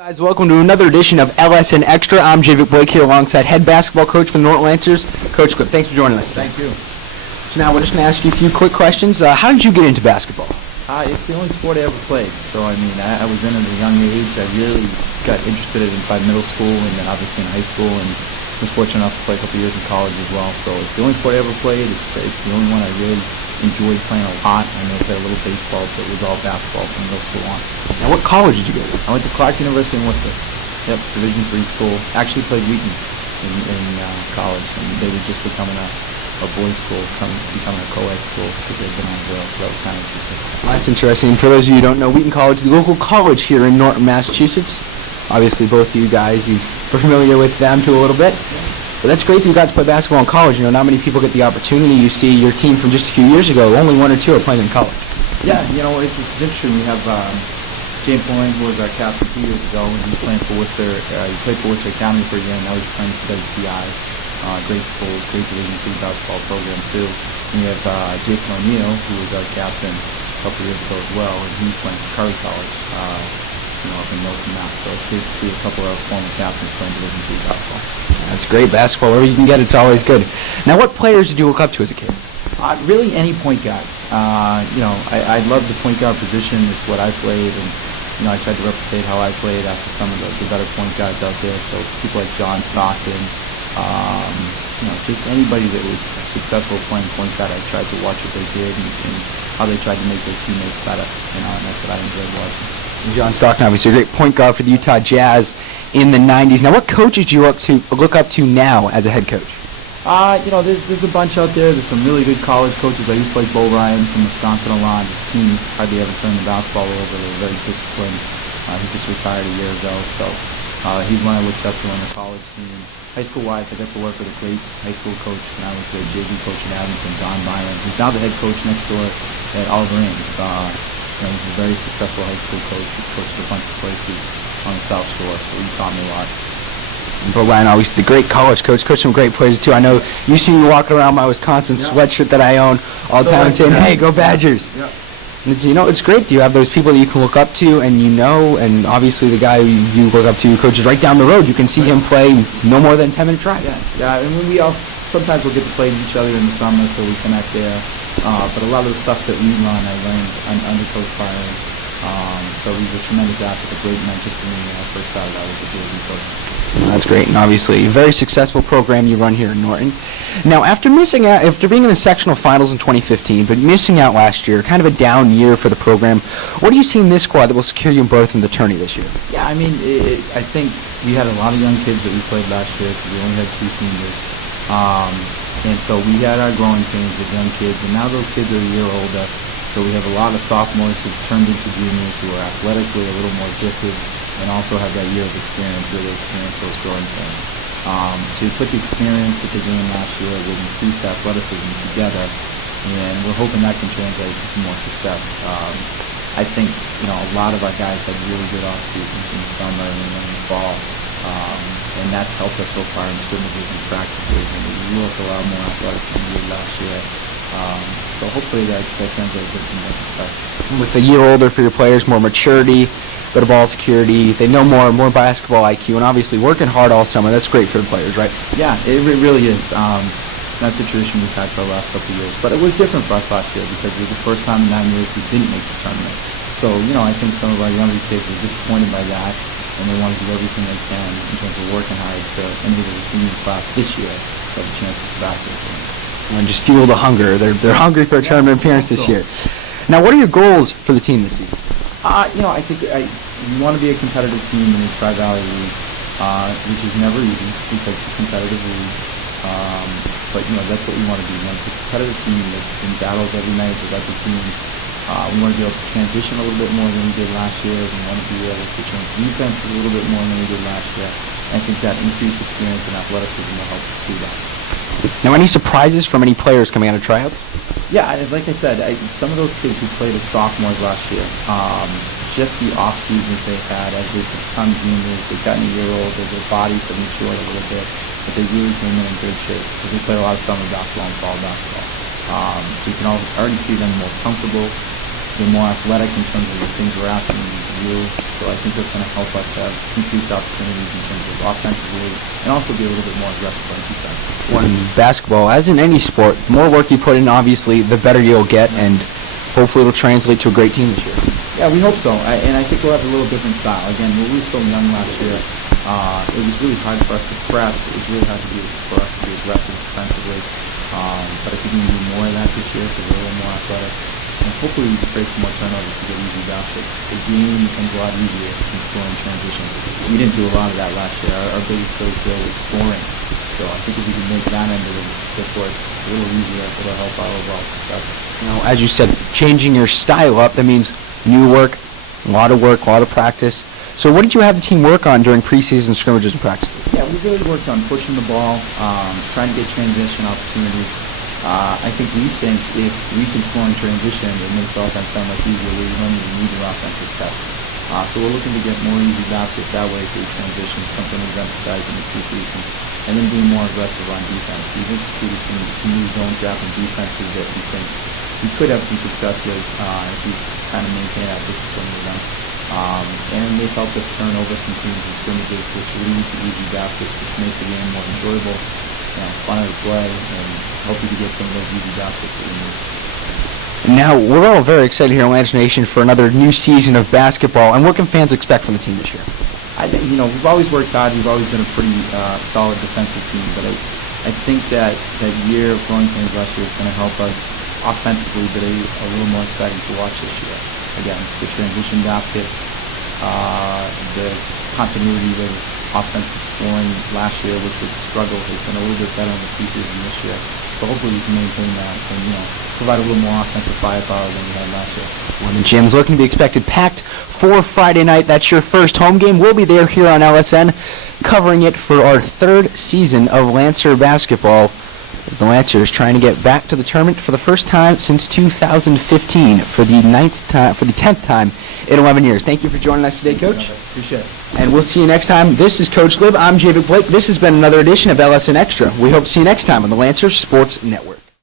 Guys, welcome to another edition of LSN Extra. I'm Javik Blake here alongside head basketball coach for the Norton Lancers, Coach Cliff. Thanks for joining us today. Thank you. So now we're just going to ask you a few quick questions. How did you get into basketball? It's the only sport I ever played. So, I mean, I was in at a young age. I really got interested in it by middle school and then obviously in high school, and was fortunate enough to play a couple years in college as well. So it's the only sport I ever played. It's the only one I really enjoyed playing a lot. I know I played a little baseball, but it was all basketball from middle school on. Now, what college did you go to? I went to Clark University in Worcester. Yep, Division III school. Actually played Wheaton in college, and they were just becoming a boys' school, becoming a co-ed school because they'd been on girls, so that was kind of interesting. Well, that's interesting. For those of you who don't know, Wheaton College, the local college here in Norton, Massachusetts. Obviously, both of you guys, you're familiar with them too a little bit. But that's great that you got to play basketball in college. You know, not many people get the opportunity. You see your team from just a few years ago, only one or two are playing in college. Yeah, you know, it's interesting. We have James Moran, who was our captain 2 years ago, and he's playing for Worcester. He played for Worcester Academy for a year, and now he's playing for WPI. Great school, great Division III basketball program too. And we have Jason O'Neill, who was our captain a couple years ago as well, and he's playing for Curry College, up in Norton, Mass. So it's great to see a couple of our former captains playing Division III basketball. That's great basketball. Wherever you can get, it's always good. Now, what players did you look up to as a kid? Really, any point guard. I love the point guard position. It's what I played, and I tried to replicate how I played after some of the better point guards out there. So people like John Stockton, just anybody that was successful playing point guard, I tried to watch what they did and how they tried to make their teammates better. And that's what I enjoyed watching. John Stockton, obviously a great point guard for the Utah Jazz in the 90s. Now, what coaches do you look up to now as a head coach? There's a bunch out there. There's some really good college coaches. I used to play Bo Ryan from Wisconsin a lot. His team hardly ever turned the basketball over. They were very disciplined. He just retired a year ago, so he's one I looked up to on the college team. High school-wise, I got to work with a great high school coach when I was the JV coach in Abington, Don Byron. He's now the head coach next door at Oliver Ames. He's a very successful high school coach. He's coached a bunch of places on the South Shore, so he taught me a lot. Bo Ryan, always the great college coach, coached some great players too. I know you see me walking around my Wisconsin sweatshirt that I own all the time saying, "Hey, go Badgers!" Yeah. And it's great that you have those people that you can look up to, and and obviously the guy you look up to coaches right down the road. You can see him play no more than a 10-minute drive. Yeah. And sometimes we'll get to play each other in the summer, so we connect there. But a lot of the stuff that we run, I learned under Coach Byron. So he's a tremendous asset, a great mentor for me when I first started out as a JV coach. That's great, and obviously a very successful program you run here in Norton. Now, after being in the sectional finals in 2015, but missing out last year, kind of a down year for the program, what do you see in this squad that will secure you both in the tourney this year? Yeah, I mean, I think we had a lot of young kids that we played last year because we only had 2 seniors. And so we had our growing pains with young kids, and now those kids are a year older. So we have a lot of sophomores who've turned into juniors who are athletically a little more gifted and also have that year of experience where they experience those growing pains. So you put the experience that they gained last year with increased athleticism together, and we're hoping that can translate to more success. I think a lot of our guys had really good off seasons in the summer and in the fall, and that's helped us so far in scrimmages and practices, and we worked a lot more athletic than we did last year. So hopefully that translates into more success. With a year older for your players, more maturity, better ball security, they know more basketball IQ, and obviously working hard all summer. That's great for the players, right? Yeah, it really is. That's a tradition we've had for the last couple of years. But it was different for us last year because it was the first time in 9 years we didn't make the tournament. So, I think some of our younger kids were disappointed by that, and they want to do everything they can in terms of working hard to enable the senior class this year to have a chance to come back to this year. And just fuel the hunger. They're hungry for a tournament appearance this year. Now, what are your goals for the team this season? I think we want to be a competitive team in the Tri-Valley League, which is never easy because it's a competitive league. But that's what we want to be. We want to be a competitive team that's in battles every night with other teams. We want to be able to transition a little bit more than we did last year. We want to be able to change defense a little bit more than we did last year. And I think that increased experience and athleticism will help us do that. Now, any surprises from any players coming out of tryouts? Yeah, like I said, some of those kids who played as sophomores last year, just the off seasons they had as they become juniors, they've gotten a year older, their bodies have matured a little bit, but they really came in good shape because they played a lot of summer basketball and fall basketball. So you can already see them more comfortable, they're more athletic in terms of the things we're asking them to do. view. So I think that's going to help us have increased opportunities in terms of offensively and also be a little bit more aggressive on defense. Well, in basketball, as in any sport, the more work you put in, obviously, the better you'll get, and hopefully it'll translate to a great team this year. Yeah, we hope so, and I think we'll have a little different style. Again, we were so young last year. It was really hard for us to press. It was really hard for us to be aggressive defensively. But I think we can do more of that this year because we're a little more athletic. And hopefully we can create some more turnovers to get easy baskets. The game becomes a lot easier in scoring transition. We didn't do a lot of that last year. Our biggest place there was scoring. So I think if we can make that end of the court a little easier, it'll help our overall success. Now, as you said, changing your style up, that means new work, a lot of practice. So what did you have the team work on during preseason scrimmages and practices? Yeah, we really worked on pushing the ball, trying to get transition opportunities. I think if we can score in transition, it makes offense that much easier where you don't even need your offensive steps. So we're looking to get more easy baskets that way through transition, something we've emphasized in the preseason, and then being more aggressive on defense. We've instituted some new zone trapping defenses that we think we could have some success with if we kind of maintain that discipline with them. And they've helped us turn over some teams in scrimmages, which lead to easy baskets, which make the game more enjoyable, funner to play, and help you to get some of those easy baskets that we need. Now, we're all very excited here in Lance Nation for another new season of basketball, and what can fans expect from the team this year? I think, we've always worked hard. We've always been a pretty solid defensive team, but I think that year of growing pains last year is going to help us offensively, but a little more exciting to watch this year. Again, the transition baskets, the continuity of offensive scoring last year, which was a struggle, has been a little bit better in the preseason this year. So hopefully we can maintain that and, provide a little more offensive firepower than we had last year. Well, the gym's looking to be expected packed for Friday night. That's your first home game. We'll be there here on LSN, covering it for our third season of Lancer basketball. The Lancers trying to get back to the tournament for the first time since 2015 for the 10th time in 11 years. Thank you for joining us today, Coach. Appreciate it. And we'll see you next time. This is Coach Lib. I'm Javid Blake. This has been another edition of LSN Extra. We hope to see you next time on the Lancers Sports Network.